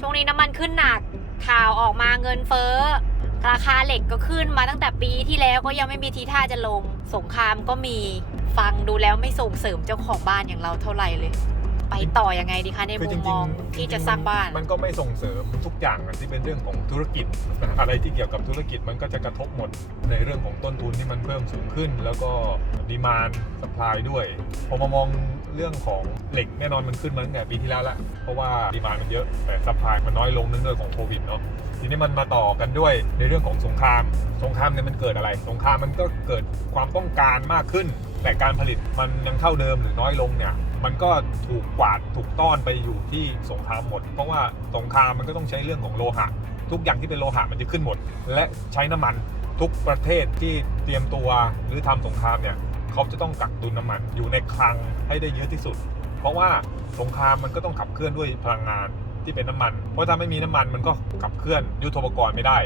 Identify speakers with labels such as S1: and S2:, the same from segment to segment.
S1: ช่วงนี้น้ำมันขึ้นหนักข่าวออกมาเงินเฟ้อ ราคาเหล็กก็ขึ้นมาตั้งแต่ปีที่แล้วก็ยังไม่มีทีท่าจะลง สงครามก็มีฟังดูแล้วไม่ส่งเสริมเจ้าของบ้านอย่างเราเท่าไหร่เลย ไปต่อยังไงดีคะในคือมุจมริมงองๆที่จะสร้างบ้าน
S2: มันก็ไม่ส่งเสริมทุกอย่างอะที่เป็นเรื่องของธุรกิจนะอะไรที่เกี่ยวกับธุรกิจมันก็จะกระทบหมดในเรื่องของต้นทุนที่มันเพิ่มสูงขึ้น แล้วก็ดีมานสปายด้วยพอมามอง เรื่องของเหล็กแน่นอนมันขึ้นมาตั้งแต่ปีที่แล้วละเพราะว่าดีมานมันเยอะแต่สปายมันน้อยลงเนื่องด้วยของโควิดเนาะทีนี้มันมาต่อกันด้วยในเรื่องของสงคราม สงครามเนี่ยมันเกิดอะไร สงครามมันก็เกิดความต้องการมากขึ้น แต่การผลิตมันยังเท่าเดิมหรือน้อยลงเนี่ยมันก็ถูกกวาดถูกต้อนไปอยู่ที่สงครามหมด เพราะว่าสงครามมันก็ต้องใช้เรื่องของโลหะ ทุกอย่างที่เป็นโลหะมันจะขึ้นหมด และใช้น้ำมันทุกประเทศที่เตรียมตัวหรือทำสงครามเนี่ย เขาจะต้องกักตุนน้ำมันอยู่ในคลังให้ได้เยอะที่สุด เพราะว่าสงครามมันก็ต้องขับเคลื่อนด้วยพลังงานที่เป็นน้ำมัน เพราะถ้าไม่มีน้ำมันมันก็ขับเคลื่อนยุทโธปกรณ์ไม่ได้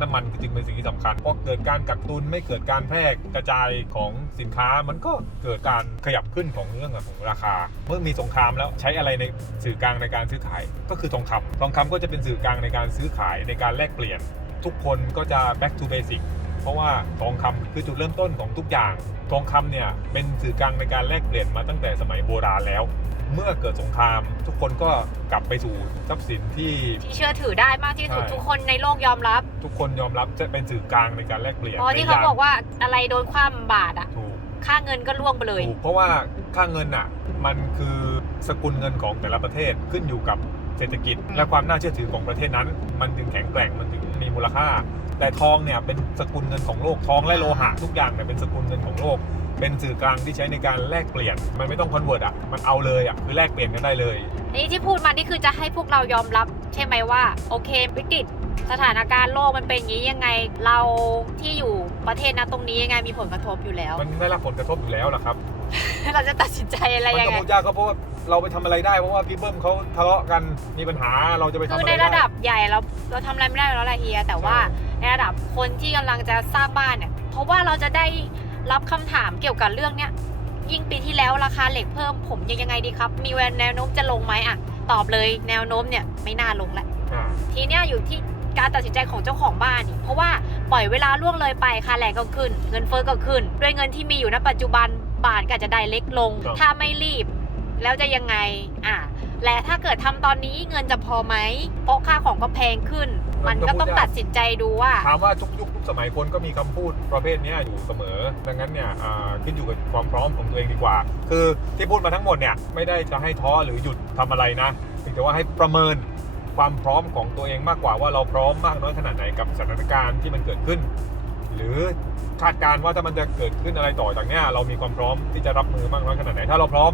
S2: น้ำมันจึงเป็นสิ่งที่สำคัญเพอเกิดการกักตุนไม่เกิดการแพร่กระจายของสินค้ามันก็เกิดการขยับขึ้นของเรื่องของราคา เมื่อมีสงครามแล้วใช้อะไรในสื่อกลางในการซื้อขาย ก็คือทองคำทองคำก็จะเป็นสื่อกลางในการซื้อขายในการแลกเปลี่ยน ทุกคนก็จะ back to basic เพราะว่าทองคำคือจุดเริ่มต้นของทุกอย่าง ทองคำเนี่ยเป็นสื่อกลางในการแลกเปลี่ยนมาตั้งแต่สมัยโบราณแล้ว เมื่อเกิดสงคราม ทุกคนก็กลับไปสู่ทรัพย์สินที่
S1: ที่เชื่อถือได้มากที่สุดใช่ทุกคนในโลกยอมรับ
S2: ทุกคนยอมรับจะเป็นสื่อกลางในการแลกเปลี่ยน
S1: เพราะที่เขาบอกว่าอะไรโดนคว่ำบาทอะถูกค่าเงินก็ล่วงไปเล
S2: ยถูกเพราะว่าค่าเงินอะ มันคือสกุลเงินของแต่ละประเทศขึ้นอยู่กับ เศรษฐกิจอืมและความน่าเชื่อถือของประเทศนั้น มันถึงแข็งแกร่งมันถึงมีมูลค่า แต่ทองเนี่ยเป็นสกุลเงินของโลกทองและโลหะทุกอย่างเนี่ยเป็นสกุลเงินของโลก เป็นสื่อกลางที่ใช้ในการแลกเปลี่ยน มันไม่ต้องคอนเวิร์ตอะมันเอาเลยอะคือแลกเปลี่ยนกันได้เลย
S1: อันนี้ที่พูดมานี่คือจะให้พวกเรายอมรับ ใช่ไหมว่าโอเควิกฤตสถานการณ์โลกมันเป็นอย่างนี้ยังไงเราที่อยู่ประเทศนะตรงนี้ยังไงมีผลกระทบอยู่แล้ว
S2: มันได้รับผลกระทบอยู่แล้วล่ะครับ
S1: เราจะตัดสินใจอะไรมันยังก็ไ
S2: ง พูดยากก็เพราะว่า เราไปทำอะไรได้เพราะว่าพี่เบิ้มเขาทะเลาะกันมีปัญหาเราจะไปทำคืออะไรใ
S1: นได้ ระดับใหญ่เราเราทำอะไรไม่ได้แล้วแหละเฮียแต่ว่าในระดับคนที่กำลังจะสร้างบ้านเนี่ย เพราะว่าเราจะได้รับคำถามเกี่ยวกับเรื่องเนี้ยยิ่งปีที่แล้วราคาเหล็กเพิ่มผมยังยังไงดีครับ มีแนวโน้มจะลงไหมอะ ตอบเลยแนวโน้มเนี่ยไม่น่าลงแหละอ่าทีเนี้ยอยู่ที่การตัดสินใจของเจ้าของบ้านนี่เพราะว่าปล่อยเวลาล่วงเลยไปค่าแรงก็ขึ้น เงินเฟ้อก็ขึ้น ด้วยเงินที่มีอยู่ณปัจจุบันบ้านก็อาจจะได้เล็กลงถ้าไม่รีบ แล้วจะยังไงอะและถ้าเกิดทำตอนนี้เงินจะพอไหมเพราะค่าของก็แพงขึ้น มันก็ต้องตัดสินใจดูว่า
S2: ถามว่าทุกยุคทุกสมัยคนก็มีคำพูดประเภทนี้อยู่เสมอ ดังนั้นเนี่ยอ่าขึ้นอยู่กับความพร้อมของตัวเองดีกว่า คือที่พูดมาทั้งหมดเนี่ยไม่ได้จะให้ท้อหรือหยุดทำอะไรนะเพียงแต่ว่าให้ประเมินความพร้อมของตัวเองมากกว่าว่าเราพร้อมมากน้อยขนาดไหนกับสถานการณ์ที่มันเกิดขึ้น หรือคาดการณ์ว่าถ้ามันจะเกิดขึ้นอะไรต่อจากเนี้ยเรามีความพร้อมที่จะรับมือมากน้อยขนาดไหนถ้าเราพร้อม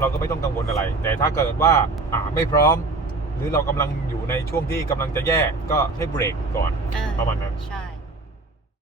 S2: เราก็ไม่ต้องกังวลอะไร แต่ถ้าเกิดว่าอ่าไม่พร้อม หรือเรากำลังอยู่ในช่วงที่กำลังจะแย่ก็ให้เบรกก่อนเออประมาณนั้น
S1: ใช่